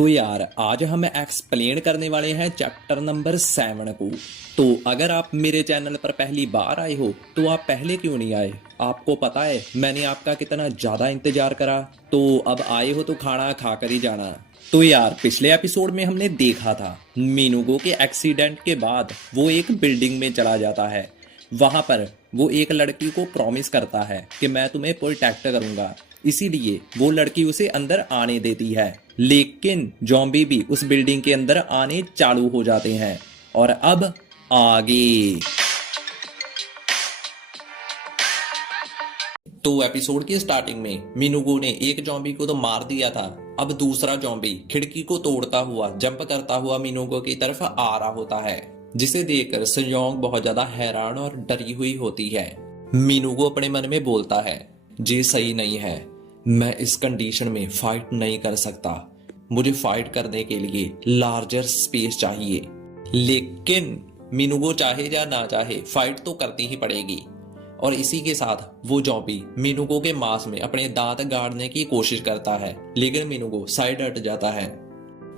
तो यार आज हम एक्सप्लेन करने वाले हैं चैप्टर नंबर 7 को। तो अगर आप मेरे चैनल पर पहली बार आए हो तो आप पहले क्यों नहीं आए? आपको पता है मैंने आपका कितना ज़्यादा इंतजार करा। तो अब आए हो तो खाना खा कर ही जाना। तो यार पिछले एपिसोड में हमने देखा था मीनूगो के एक्सीडेंट के बाद वो एक बिल्डिंग में चला जाता है। वहां पर वो एक लड़की को प्रॉमिस करता है कि मैं तुम्हें प्रोटेक्ट करूंगा, इसीलिए वो लड़की उसे अंदर आने देती है। लेकिन जॉम्बी भी उस बिल्डिंग के अंदर आने चालू हो जाते हैं। और अब आगे तो एपिसोड की स्टार्टिंग में मीनूगो ने एक जॉम्बी को तो मार दिया था। अब दूसरा जॉम्बी खिड़की को तोड़ता हुआ जंप करता हुआ मीनूगो की तरफ आ रहा होता है, जिसे देखकर सयोंग बहुत ज्यादा हैरान और डरी हुई होती है। मीनूगो अपने मन में बोलता है, ये सही नहीं है, मैं इस कंडीशन में फाइट नहीं कर सकता। मुझे फाइट करने के लिए लार्जर स्पेस चाहिए। लेकिन मीनूगो चाहे या ना चाहे फाइट तो करती ही पड़ेगी। और इसी के साथ वो जॉम्बी मीनूगो के मांस में अपने दांत गाड़ने की कोशिश करता है, लेकिन मीनूगो साइड हट जाता है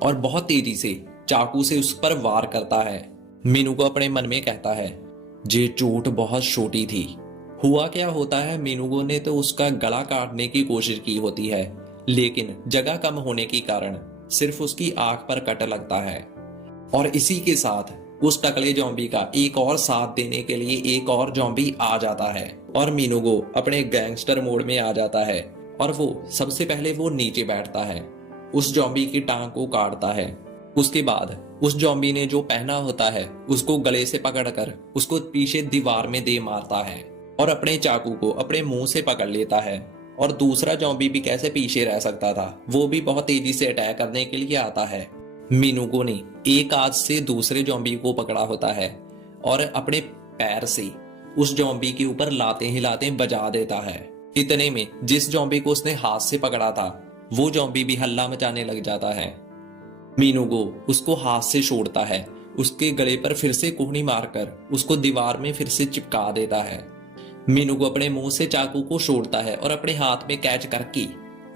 और बहुत तेजी से चाकू से उस पर वार करता है। मीनूगो अपने मन में कहता है, ये चोट बहुत छोटी थी। हुआ क्या होता है, मीनूगो ने तो उसका गला काटने की कोशिश की होती है, लेकिन जगह कम होने के कारण सिर्फ उसकी आंख पर कट लगता है। और इसी के साथ उस टकले जॉम्बी का एक और साथ देने के लिए एक और जॉम्बी आ जाता है और मीनूगो अपने गैंगस्टर मोड में आ जाता है। और वो सबसे पहले वो नीचे बैठता है, उस जॉम्बी की टांग को काटता है। उसके बाद उस जॉम्बी ने जो पहना होता है उसको गले से पकड़कर उसको पीछे दीवार में दे मारता है और अपने चाकू को अपने मुंह से पकड़ लेता है। और दूसरा जॉम्बी भी कैसे पीछे रह सकता था, वो भी बहुत तेजी से अटैक करने के लिए आता है। मीनूगो ने एक हाथ से दूसरे जॉम्बी को पकड़ा होता है और अपने पैर से उस जॉम्बी के ऊपर लाते हिलाते बजा देता है। इतने में जिस जॉम्बी को उसने हाथ से पकड़ा था वो जॉम्बी भी हल्ला मचाने लग जाता है। मीनूगो उसको हाथ से छोड़ता है, उसके गले पर फिर से कुहनी मारकर उसको दीवार में फिर से चिपका देता है। मीनूगो अपने मुंह से चाकू को छोड़ता है और अपने हाथ में कैच करके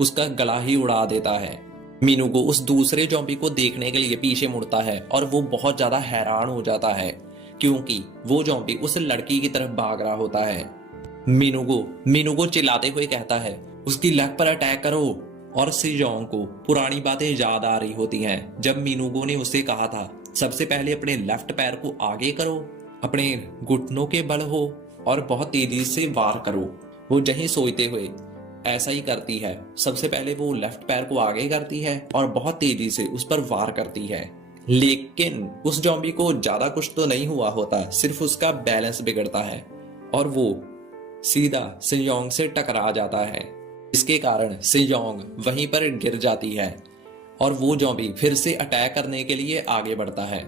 उसका गला ही उड़ा देता है। मीनूगो उस दूसरे जॉम्बी को देखने के लिए पीछे मुड़ता है और वो बहुत ज्यादा हैरान हो जाता है, क्योंकि वो जॉम्बी उस लड़की की तरफ भाग रहा होता है। मीनूगो चिल्लाते हुए कहता है, उसकी लेग पर अटैक करो। और सिजोंग को पुरानी बातें याद आ रही होती हैं, जब मीनूगो ने उसे कहा था सबसे पहले अपने लेफ्ट पैर को आगे करो, अपने घुटनों के बल हो और बहुत तेजी से वार करो। वो जहीं सोते हुए ऐसा ही करती है। सबसे पहले वो लेफ्ट पैर को आगे करती है और बहुत तेजी से उस पर वार करती है। लेकिन उस जॉम्बी को ज्यादा कुछ तो नहीं हुआ होता, सिर्फ उसका बैलेंस बिगड़ता है और वो सीधा सियोंग से टकरा जाता है। इसके कारण सियोंग वहीं पर गिर जाती है और वो जॉम्बी फिर से अटैक करने के लिए आगे बढ़ता है।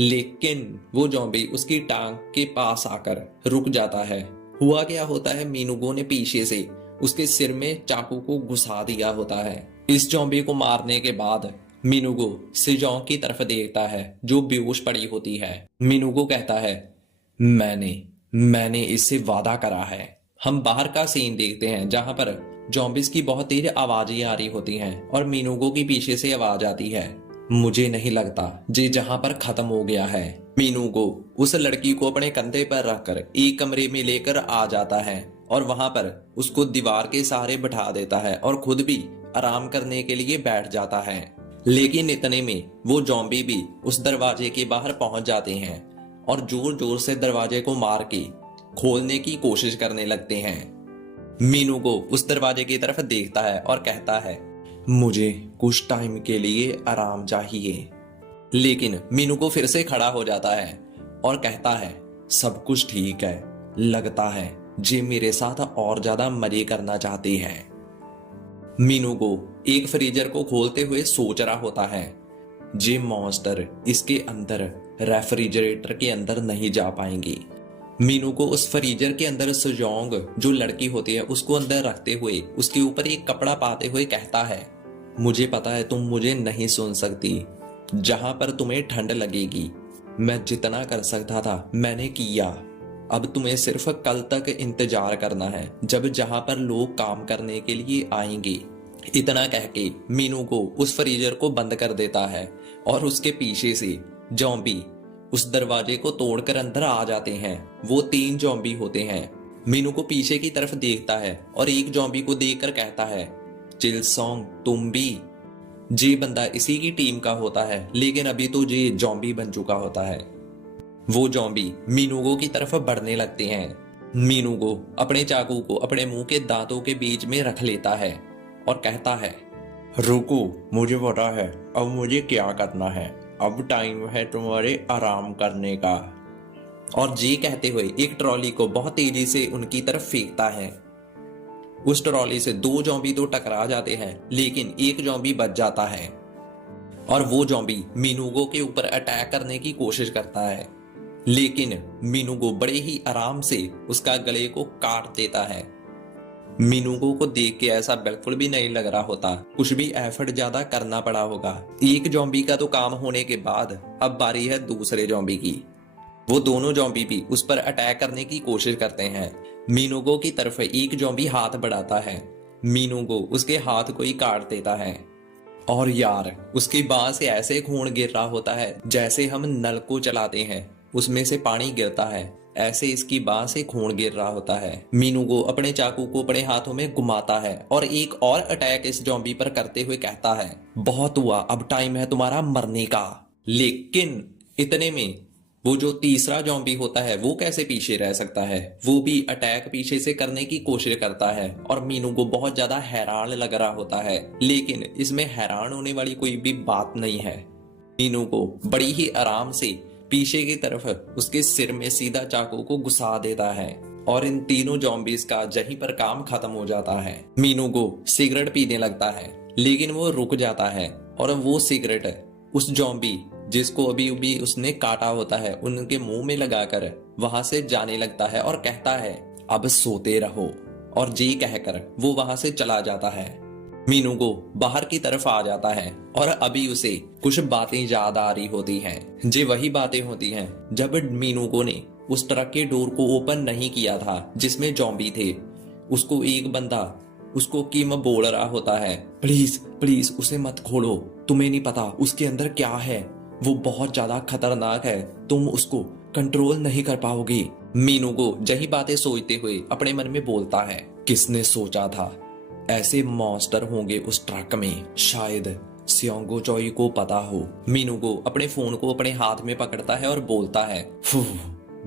लेकिन वो जॉम्बी उसकी टांग के पास आकर रुक जाता है। हुआ क्या होता है, मीनूगो ने पीछे से उसके सिर में चाकू को घुसा दिया होता है। इस जॉम्बी को मारने के बाद मीनूगो सिजोंग की तरफ देखता है जो बेहोश पड़ी होती है। मीनूगो कहता है, मैंने इससे वादा करा है। हम बाहर का सीन देखते हैं जहां पर जॉम्बिस की बहुत तेज आवाजें आ रही होती हैं और मीनूगो की पीछे से आवाज आती है, मुझे नहीं लगता ये जहां पर खत्म हो गया है। मीनूगो उस लड़की को अपने कंधे पर रखकर एक कमरे में लेकर आ जाता है और वहां पर उसको दीवार के सहारे बैठा देता है और खुद भी आराम करने के लिए बैठ जाता है। लेकिन इतने में वो जॉम्बी भी उस दरवाजे के बाहर पहुंच जाते हैं और जोर जोर से दरवाजे को मार के खोलने की कोशिश करने लगते हैं। मीनूगो उस दरवाजे की तरफ देखता है और कहता है, मुझे कुछ टाइम के लिए आराम चाहिए। लेकिन मीनूगो फिर से खड़ा हो जाता है और कहता है, सब कुछ ठीक है, लगता है जे मेरे साथ और ज्यादा मजे करना चाहती है। मीनूगो एक फ्रीजर को खोलते हुए सोच रहा होता है, जे मॉन्स्टर इसके अंदर रेफ्रिजरेटर के अंदर नहीं जा पाएंगी। मीनूगो उस फ्रीजर के अंदर सयोंग जो लड़की होती है उसको अंदर रखते हुए उसके ऊपर एक कपड़ा पाते हुए कहता है, मुझे पता है तुम मुझे नहीं सुन सकती, जहां पर तुम्हें ठंड लगेगी। मैं जितना कर सकता था मैंने किया, अब तुम्हें सिर्फ कल तक इंतजार करना है जब जहां पर लोग काम करने के लिए आएंगे। इतना कह के मीनूगो उस फ्रीजर को बंद कर देता है और उसके पीछे से जॉम्बी उस दरवाजे को तोड़कर अंदर आ जाते हैं। वो 3 जॉम्बी होते हैं। मीनूगो पीछे की तरफ देखता है और एक जॉम्बी को देखकर कहता है, चिलसोंग तुम भी। जे बंदा इसी की टीम का होता है, लेकिन अभी तो जे जॉम्बी बन चुका होता है। वो जॉम्बी मीनूगो की तरफ बढ़ने लगते हैं। मीनूगो अपने चाकू को अपने मुंह के दांतों के बीच में रख लेता है और कहता है, रुको, मुझे पता है अब मुझे क्या करना है। अब टाइम है तुम्हारे आराम करने का। और जी कहते हुए एक ट्रॉली को बहुत तेजी से उनकी तरफ फेंकता है। उस ट्रॉली से 2 जॉम्बी तो टकरा जाते हैं, लेकिन एक जॉम्बी बच जाता है और वो जॉम्बी मीनूगो के ऊपर अटैक करने की कोशिश करता है, लेकिन मीनूगो बड़े ही आराम से उसका गले को काट देता है। मीनूगो को देख के ऐसा बिल्कुल भी नहीं लग रहा होता, कुछ भी एफर्ट ज्यादा करना पड़ा होगा। एक जॉम्बी का तो काम होने के बाद अब बारी है दूसरे जॉम्बी की। वो दोनों जॉम्बी भी उस पर अटैक करने की कोशिश करते हैं। मीनूगो की तरफ एक जॉम्बी हाथ बढ़ाता है। मीनूगो उसके हाथ को ही काट देता है और यार उसकी बाह से ऐसे खून गिर रहा होता है जैसे हम नल को चलाते हैं, उसमें से पानी गिरता है, ऐसे इसकी बाह से खून गिर रहा होता है। मीनूगो अपने चाकू को अपने हाथों में घुमाता है और एक और अटैक इस जॉम्बी पर करते हुए कहता है, बहुत हुआ, अब टाइम है तुम्हारा मरने का। लेकिन इतने में वो जो तीसरा जॉम्बी होता है वो कैसे पीछे रह सकता है। वो भी अटैक पीछे से करने की कोशिश करता है और मीनूगो बहुत ज्यादा हैरान लग रहा होता है, लेकिन इसमें हैरान होने वाली कोई भी बात नहीं है। मीनूगो बड़ी ही आराम से पीछे की तरफ उसके सिर में सीधा चाकू को घुसा देता है और इन तीनों जॉम्बीज का यहीं पर काम खत्म हो जाता है। मीनूगो सिगरेट पीने लगता है, लेकिन वो रुक जाता है और वो सिगरेट उस जॉम्बी जिसको अभी अभी उसने काटा होता है उनके मुंह में लगाकर वहां से जाने लगता है और कहता है, अब सोते रहो। और जी कहकर वो वहां से चला जाता है। मीनूगो बाहर की तरफ आ जाता है और अभी उसे कुछ बातें याद आ रही होती हैं। जे वही बातें होती हैं जब मीनूगो ने उस ट्रक के डोर को ओपन नहीं किया था जिसमें जॉम्बी थे। उसको एक बंदा उसको किम बोल रहा होता है, प्लीज प्लीज उसे मत खोलो, तुम्हें नहीं पता उसके अंदर क्या है, वो बहुत ज्यादा खतरनाक है, तुम उसको कंट्रोल नहीं कर पाओगे। मीनूगो यही बातें सोचते हुए अपने मन में बोलता है, किसने सोचा था ऐसे मॉन्स्टर होंगे उस ट्रक में, शायद सियोंगो चोई को पता हो। मीनूगो अपने फोन को अपने हाथ में पकड़ता है और बोलता है,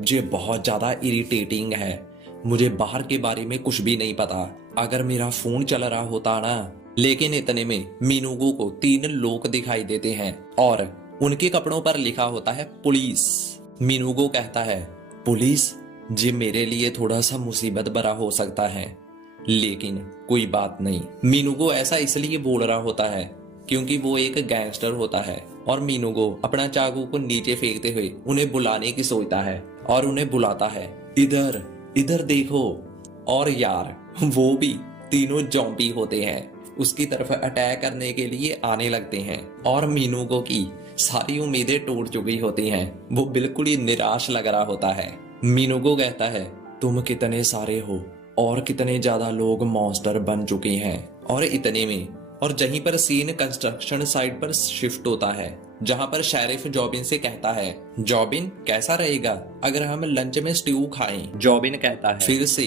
ये बहुत ज्यादा इरिटेटिंग है, मुझे बाहर के बारे में कुछ भी नहीं पता, अगर मेरा फोन चल रहा होता ना। लेकिन इतने में मीनूगो को 3 लोग दिखाई देते हैं और उनके कपड़ों पर लिखा होता है पुलिस। मीनूगो कहता है, पुलिस, ये मेरे लिए थोड़ा सा मुसीबत भरा हो सकता है, लेकिन कोई बात नहीं। मीनूगो ऐसा इसलिए बोल रहा होता है क्योंकि वो एक गैंगस्टर होता है और मीनूगो अपना चाकू को नीचे फेंकते हुए उन्हें बुलाने की सोचता है और उन्हें बुलाता है, इधर इधर देखो। और यार वो भी तीनों जॉम्बी होते हैं, उसकी तरफ अटैक करने के लिए आने लगते हैं और मीनूगो की सारी उम्मीदें टूट चुकी होती हैं। वो बिल्कुल ही निराश लग रहा होता है। मीनूगो कहता है, तुम कितने सारे हो और कितने ज्यादा लोग मॉन्स्टर बन चुके हैं। और इतने में और जहीं पर सीन कंस्ट्रक्शन साइट पर शिफ्ट होता है, जहां पर शेरिफ जॉबिन से कहता है, जॉबिन कैसा रहेगा अगर हम लंच में स्ट्यू खाएं। जॉबिन कहता है, फिर से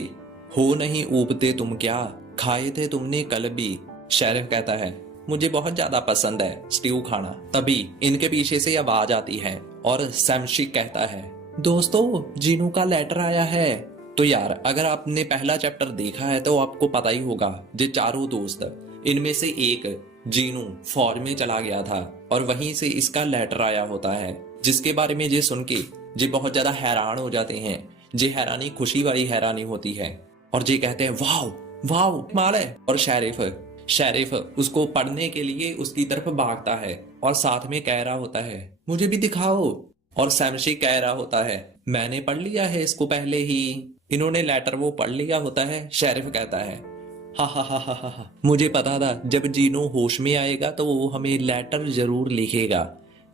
हो नहीं ऊबते तुम क्या, खाए थे तुमने कल भी। शेरिफ कहता है, मुझे बहुत ज्यादा पसंद है स्ट्यू खाना। तभी इनके पीछे से आवाज आती है और सैमशिक कहता है, दोस्तों जीनू का लेटर आया है। तो यार अगर आपने पहला चैप्टर देखा है तो आपको पता ही होगा, ये चारों दोस्त, इनमें से एक जीनू फौज में चला गया था और वहीं से इसका लेटर आया होता है, जिसके बारे में ये सुन के ये बहुत ज्यादा हैरान हो जाते हैं। ये हैरानी खुशी वाली हैरानी होती है और ये कहते हैं, वाह वाह कमाल है। और शेरिफ उसको पढ़ने के लिए उसकी तरफ भागता है और साथ में कह रहा होता है, मुझे भी दिखाओ। और सैमशी कह रहा होता है, मैंने पढ़ लिया है इसको पहले ही, इन्होंने लेटर वो पढ़ लिया होता है। शेरिफ कहता है, हा हा हा हा हा, मुझे पता था जब जीनो होश में आएगा तो वो हमें लेटर जरूर लिखेगा।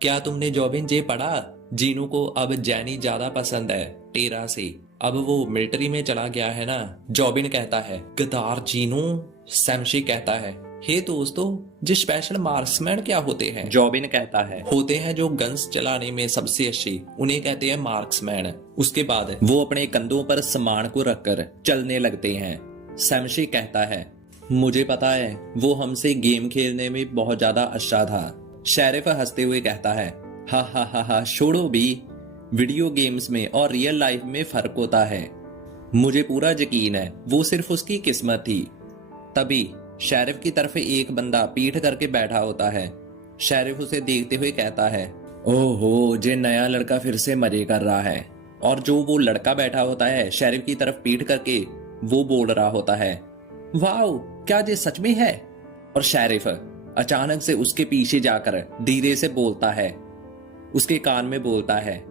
क्या तुमने जॉबिन जे पढ़ा, जीनू को अब जैनी ज्यादा पसंद है टेरा से, अब वो मिलिट्री में चला गया है ना। जॉबिन कहता है, गदार जीनू। सैमशी कहता है, हे दोस्तों, जो स्पेशल मार्क्समैन क्या होते हैं? जॉबिन कहता है, होते हैं जो गन्स चलाने में सबसे अच्छे, उन्हें कहते हैं मार्क्समैन। उसके बाद वो अपने कंधों पर सामान को रखकर चलने लगते हैं। सैमशी कहता है, मुझे पता है, वो हमसे गेम खेलने में बहुत ज्यादा अच्छा था। शेरिफ हंसते हुए कहता है, हा हा हा हा, छोड़ो भी, वीडियो गेम्स में और रियल लाइफ में फर्क होता है। मुझे पूरा यकीन है वो सिर्फ उसकी किस्मत थी। तभी शेरिफ की तरफ एक बंदा पीठ करके बैठा होता है। शेरिफ उसे देखते हुए कहता है, ओहो, जे नया लड़का फिर से मजे कर रहा है। और जो वो लड़का बैठा होता है शेरिफ की तरफ पीठ करके, वो बोल रहा होता है, वाओ, क्या ये सच में है? और शेरिफ अचानक से उसके पीछे जाकर धीरे से बोलता है, उसके कान में बोलता है,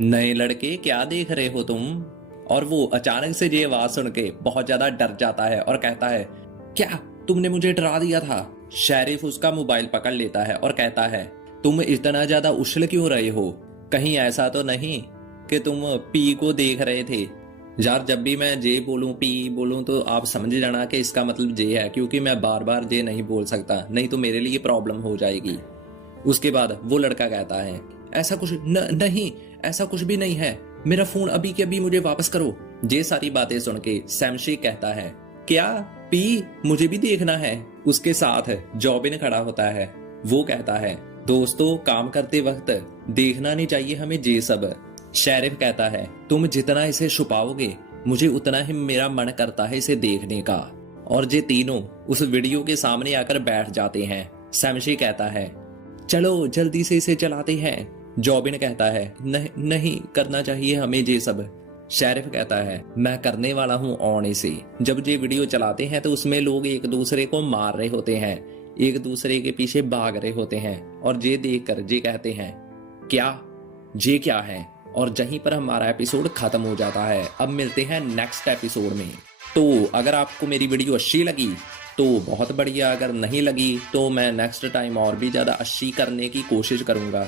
नए लड़के क्या देख रहे हो तुम? और वो अचानक से ये आवाज सुन के बहुत ज्यादा डर जाता है और कहता है, क्या तुमने मुझे डरा दिया था? शेरिफ उसका मोबाइल पकड़ लेता है और कहता है, तुम इतना ज्यादा उछल क्यों रहे हो? कहीं ऐसा तो नहीं कि तुम पी को देख रहे थे? यार, जब भी मैं जे बोलूं, पी बोलूं, तो आप समझ जाना कि इसका मतलब जे है, क्योंकि मैं बार बार जे नहीं बोल सकता, नहीं तो मेरे लिए प्रॉब्लम हो जाएगी। उसके बाद वो लड़का कहता है, ऐसा कुछ नहीं, ऐसा कुछ भी नहीं है, मेरा फोन अभी के अभी मुझे वापस करो। ये सारी बातें सुन के सैमशी कहता है, क्या पी, मुझे भी देखना है। उसके साथ जॉबिन खड़ा होता है। वो कहता है, दोस्तों, काम करते वक्त देखना नहीं चाहिए हमें ये सब। शेरिफ कहता है, तुम जितना इसे छुपाओगे, मुझे उतना ही मेरा मन करता है इसे देखने का। और ये तीनों उस वीडियो के सामने आकर बैठ जाते हैं। सैमशी कहता है, चलो जल्दी से इसे चलाते हैं। जॉबिन कहता है, नहीं करना चाहिए हमें ये सब। शेरिफ कहता है, मैं करने वाला हूं ऑन इसे। जब ये वीडियो चलाते हैं तो उसमें लोग एक दूसरे को मार रहे होते हैं, एक दूसरे के पीछे भाग रहे होते हैं, और ये देखकर ये कहते हैं, क्या ये क्या है? और यहीं पर हमारा एपिसोड खत्म हो जाता है। अब मिलते हैं नेक्स्ट एपिसोड में। तो अगर आपको मेरी वीडियो अच्छी लगी तो बहुत बढ़िया, अगर नहीं लगी तो मैं नेक्स्ट टाइम और भी ज्यादा अच्छी करने की कोशिश करूंगा।